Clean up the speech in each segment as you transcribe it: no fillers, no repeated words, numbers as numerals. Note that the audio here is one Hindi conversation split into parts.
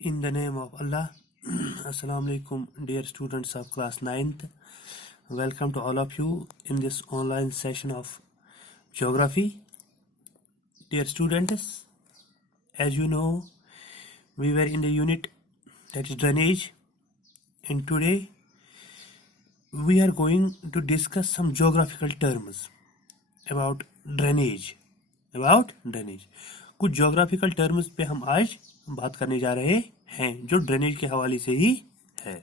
In the name of Allah, Assalamu alaikum, dear students of class 9th. Welcome to all of you in this online session of geography. Dear students, as you know, we were in the unit that is drainage, and today we are going to discuss some geographical terms about drainage. कुछ geographical terms पे हम आज बात करने जा रहे हैं जो ड्रेनेज के हवाले से ही है।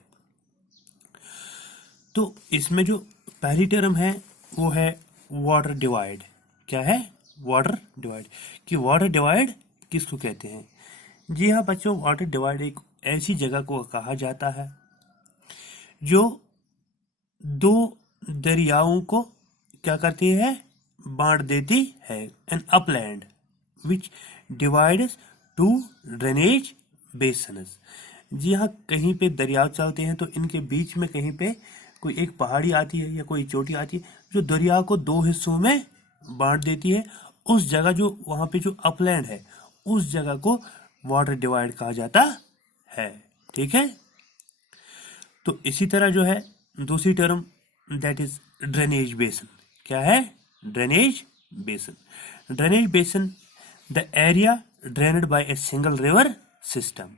तो इसमें जो पहली टर्म है वो है वाटर डिवाइड। क्या है? Water divide. कि वाटर डिवाइड किसको कहते हैं? जी हाँ बच्चों, वाटर डिवाइड एक ऐसी जगह को कहा जाता है जो दो दरियाओं को क्या करती है? बांट देती है। An upland which divides two drainage basins. जी हाँ, कहीं पे दरिया चलते हैं तो इनके बीच में कहीं पे कोई एक पहाड़ी आती है या कोई चोटी आती है जो दरिया को दो हिस्सों में बांट देती है। उस जगह जो वहां पे जो अपलैंड है उस जगह को वाटर डिवाइड कहा जाता है। ठीक है। तो इसी तरह जो है दूसरी टर्म दैट इज ड्रेनेज बेसन। क्या है? Drainage basin. Drainage basin the area drained by a single river system.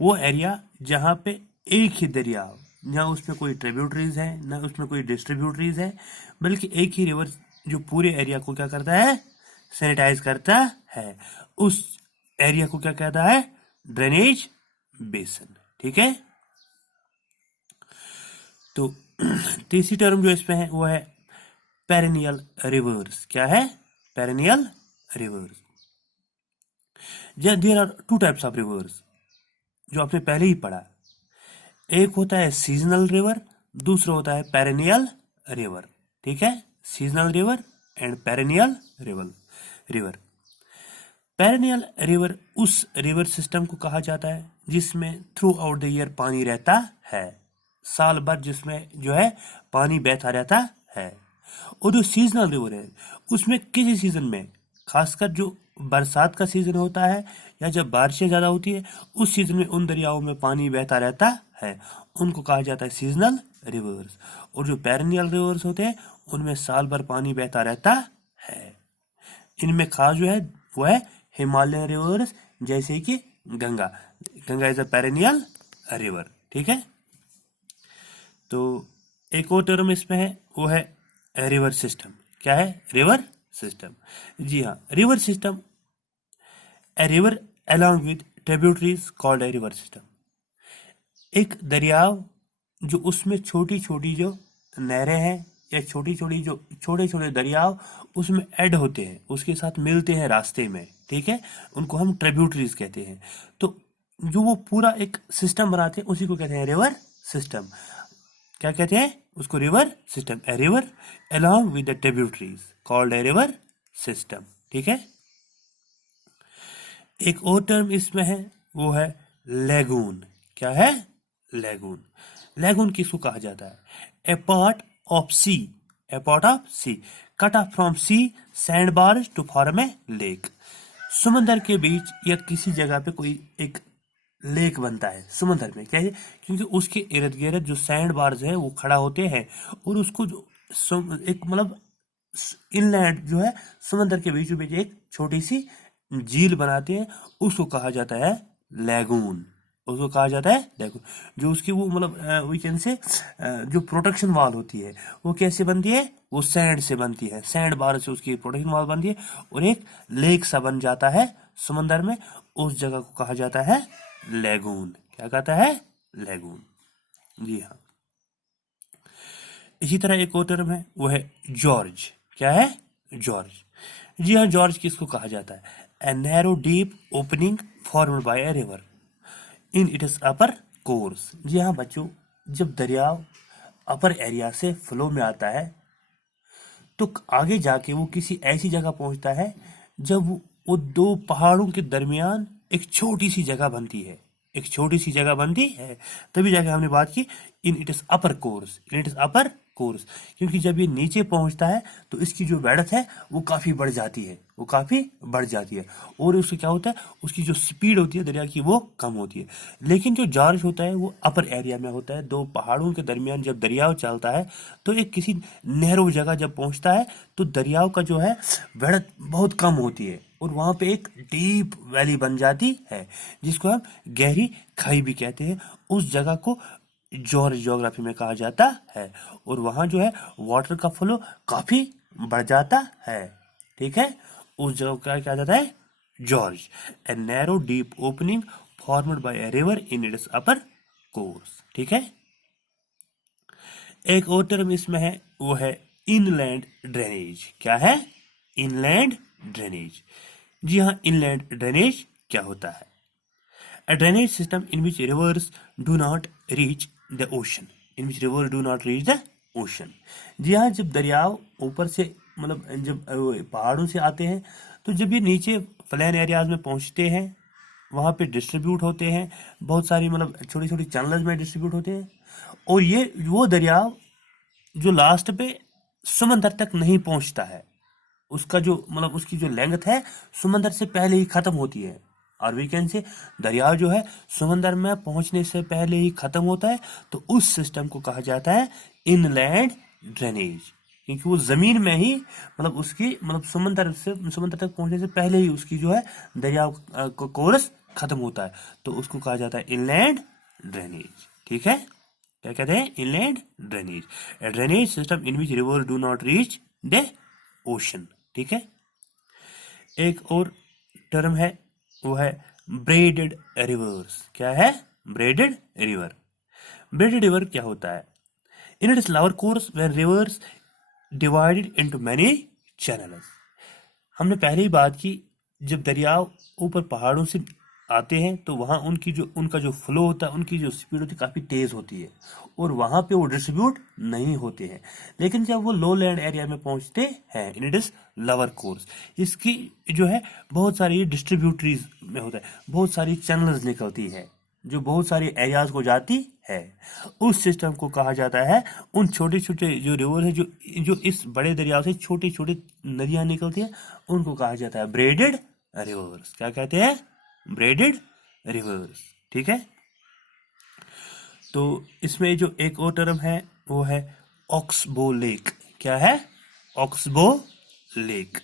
वो एरिया जहां पे एक ही दरिया, ना उसमें कोई ट्रिब्यूटरीज है ना उसमें कोई डिस्ट्रीब्यूटरीज है, बल्कि एक ही रिवर जो पूरे एरिया को क्या करता है? सैनिटाइज करता है। उस एरिया को क्या कहता है? ड्रेनेज बेसन। ठीक है। तो तीसरी टर्म जो इसमें है वो है पेरेनियल रिवर्स। क्या है? Perennial rivers. There are two types of rivers जो आपने पहले ही पढ़ा। एक होता है सीजनल रिवर, दूसरा होता है पेरेनियल रिवर। ठीक है। Seasonal river and perennial river. Perennial river उस रिवर सिस्टम को कहा जाता है जिसमें थ्रू आउट द ईयर पानी रहता है, साल भर जिसमें जो है पानी बहता रहता है। और जो सीजनल रिवर है उसमें किसी सीजन में, खासकर जो बरसात का सीजन होता है या जब बारिशें ज्यादा होती है उस सीजन में उन दरियाओं में पानी बहता रहता है, उनको कहा जाता है सीजनल रिवर्स। और जो पेरेनियल रिवर्स होते हैं उनमें साल भर पानी बहता रहता है। इनमें खास जो है वो है हिमालयन रिवर्स, जैसे कि Ganga. Ganga is a perennial river. ठीक है। तो एक और टर्म इसमें है वो है रिवर सिस्टम। क्या है? River system. जी हाँ, river system a river along with tributaries called a river system. एक दरियाव जो उसमें छोटी छोटी जो नहरें हैं या छोटी छोटी जो छोटे छोटे दरियाव उसमें ऐड होते हैं, उसके साथ मिलते हैं रास्ते में। ठीक है। उनको हम ट्रिब्यूटरीज कहते हैं। तो जो वो पूरा एक सिस्टम बनाते हैं उसी को कहते हैं रिवर सिस्टम। क्या कहते हैं उसको? River system. A river along with the tributaries called a river system. ठीक है। एक और टर्म इसमें है वो है लैगून। क्या है? लैगून। लैगून किसको कहा जाता है? A part of sea, a part of sea cut off from sea sand bars to form a lake. समंदर के बीच या किसी जगह पे कोई एक लेक बनता है समंदर में। क्या है? क्योंकि उसके इर्द गिर्द जो सैंड बार्स है वो खड़ा होते हैं और उसको जो एक मतलब इनलैंड जो है समंदर के बीचों बीच एक छोटी सी झील बनाते हैं, उसको कहा जाता है लैगून। उसको कहा जाता है लैगून। जो उसकी वो मतलब वी कैन से जो प्रोटेक्शन वॉल होती है वो कैसे बनती है? वो सैंड से बनती है, सैंड बार से उसकी प्रोटेक्शन वॉल बनती है और एक लेक सा बन जाता है समंदर में। उस जगह को कहा जाता है लैगून। क्या कहता है? लैगून। जी हाँ। इसी तरह एक और टर्म है वो है जॉर्ज। क्या है? जॉर्ज। जी हाँ, जॉर्ज किसको कहा जाता है? A narrow deep opening formed by a river in its upper course. जी हाँ बच्चों, जब दरिया अपर एरिया से फ्लो में आता है तो आगे जाके वो किसी ऐसी जगह पहुंचता है जब वो दो पहाड़ों के दरमियान एक छोटी सी जगह बनती है, एक छोटी सी जगह बनती है। तभी जाके हमने बात की इन इट्स अपर कोर्स, इन इट्स अपर कोर्स, क्योंकि जब ये नीचे पहुंचता है तो इसकी जो वेडथ है वो काफ़ी बढ़ जाती है, वो काफ़ी बढ़ जाती है, और उससे क्या होता है, उसकी जो स्पीड होती है दरिया की वो कम होती है। लेकिन जो जॉर्ज होता है वो अपर एरिया में होता है, दो पहाड़ों के दरमियान जब दरियाव चलता है तो एक किसी नहरो जगह जब पहुंचता है तो दरियाव का जो है वेडथ बहुत कम होती है, और वहां पे एक डीप वैली बन जाती है जिसको हम गहरी खाई भी कहते हैं। उस जगह को जॉर्ज ज्योग्राफी में कहा जाता है, और वहां जो है वाटर का फ्लो काफी बढ़ जाता है। ठीक है, उस जगह का क्या जाता है, George, A narrow deep opening formed by a river in its upper course. ठीक है, एक और टर्म इसमें है, वो है इनलैंड ड्रेनेज। क्या है, इनलैंड ड्रेनेज। जी हाँ, इनलैंड ड्रेनेज क्या होता है, a drainage system in which rivers do not reach the ocean, in which rivers do not reach the ocean। जी हाँ, जब दरियाव ऊपर से मतलब जब पहाड़ों से आते हैं तो जब ये नीचे प्लेन एरियाज में पहुंचते हैं वहाँ पे डिस्ट्रीब्यूट होते हैं, बहुत सारी मतलब छोटी छोटी चैनल्स में डिस्ट्रीब्यूट होते हैं, और ये वो दरियाव जो लास्ट पे समंदर तक नहीं पहुंचता है, उसका जो मतलब उसकी जो लेंथ है समंदर से पहले ही खत्म होती है, और वीकेंड से दरिया जो है समंदर में पहुंचने से पहले ही खत्म होता है, तो उस सिस्टम को कहा जाता है इनलैंड ड्रेनेज, क्योंकि वो जमीन में ही मतलब उसकी मतलब समंदर तक पहुंचने से पहले ही उसकी जो है दरिया का कोर्स खत्म होता है, तो उसको कहा जाता है इनलैंड ड्रेनेज। ठीक है, क्या कहते हैं, inland drainage, A drainage system in which river do not reach the ocean. ठीक है, एक और टर्म है, वो है ब्रेडेड रिवर्स। क्या है, ब्रेडेड रिवर। ब्रेडेड रिवर क्या होता है, in its lower course where rivers divided into many channels. हमने पहले ही बात की, जब दरियाव ऊपर पहाड़ों से आते हैं तो वहाँ उनका जो फ्लो होता है, उनकी जो स्पीड होती है काफ़ी तेज़ होती है, और वहाँ पे वो डिस्ट्रीब्यूट नहीं होते हैं। लेकिन जब वो लो लैंड एरिया में पहुँचते हैं, in it is lower course, इसकी जो है बहुत सारी डिस्ट्रीब्यूटरीज में होता है, बहुत सारी चैनल्स निकलती है जो बहुत सारे एरियाज को जाती है। उस सिस्टम को कहा जाता है, उन छोटे छोटे जो रिवर है जो इस बड़े दरियाव से छोटी छोटी नदियाँ निकलती है, उनको कहा जाता है ब्रेडेड रिवर्स। क्या कहते हैं, ब्रेडेड रिवर्स। ठीक है, तो इसमें जो एक और टर्म है वो है ऑक्सबो लेक। क्या है, ऑक्सबो लेक।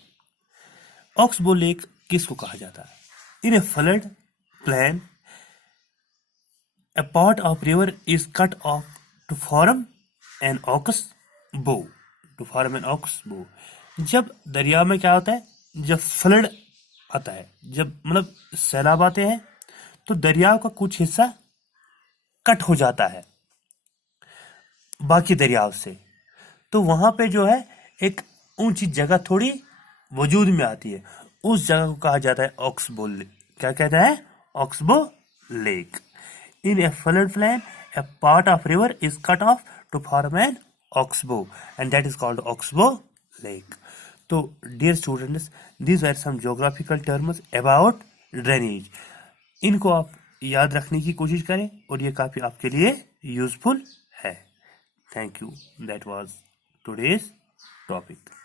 ऑक्सबो लेक किसको कहा जाता है, in a flood plain a part of river is cut off to form an oxbow, to form an oxbow। जब दरिया में क्या होता है, जब फ्लड आता है, जब मतलब सैलाब आते हैं तो दरिया का कुछ हिस्सा कट हो जाता है बाकी दरियाव से, तो वहां पे जो है एक ऊंची जगह थोड़ी वजूद में आती है, उस जगह को कहा जाता है ऑक्सबो लेक। क्या कहता है, oxbow lake. In a flood plain, a part of river is cut off to form an oxbow, and that is called oxbow lake. So, dear students, these were some geographical terms about drainage. इनको आप याद रखने की कोशिश करें और ये काफ़ी आपके लिए यूजफुल है। Thank you. That was today's topic.